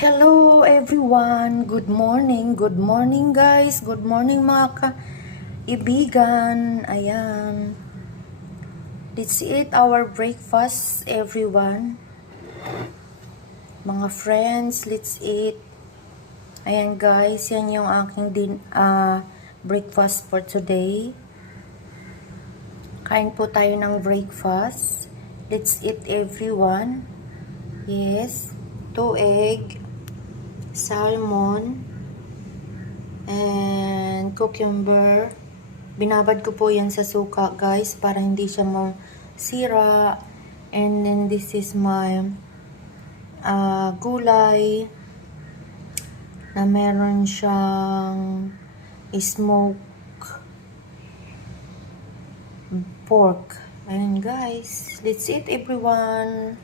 Hello everyone! Good morning! Good morning guys! Good morning mga kaibigan! Ayan. Let's eat our breakfast everyone. Mga friends, let's eat. Ayan guys, yan yung aking breakfast for today. Kain po tayo ng breakfast. Let's eat everyone. Yes. 2 egg, salmon, and cucumber. Binabad ko po yan sa suka guys para hindi siya masira. And then this is my gulay na meron siyang smoke pork. Ayan guys, let's eat everyone.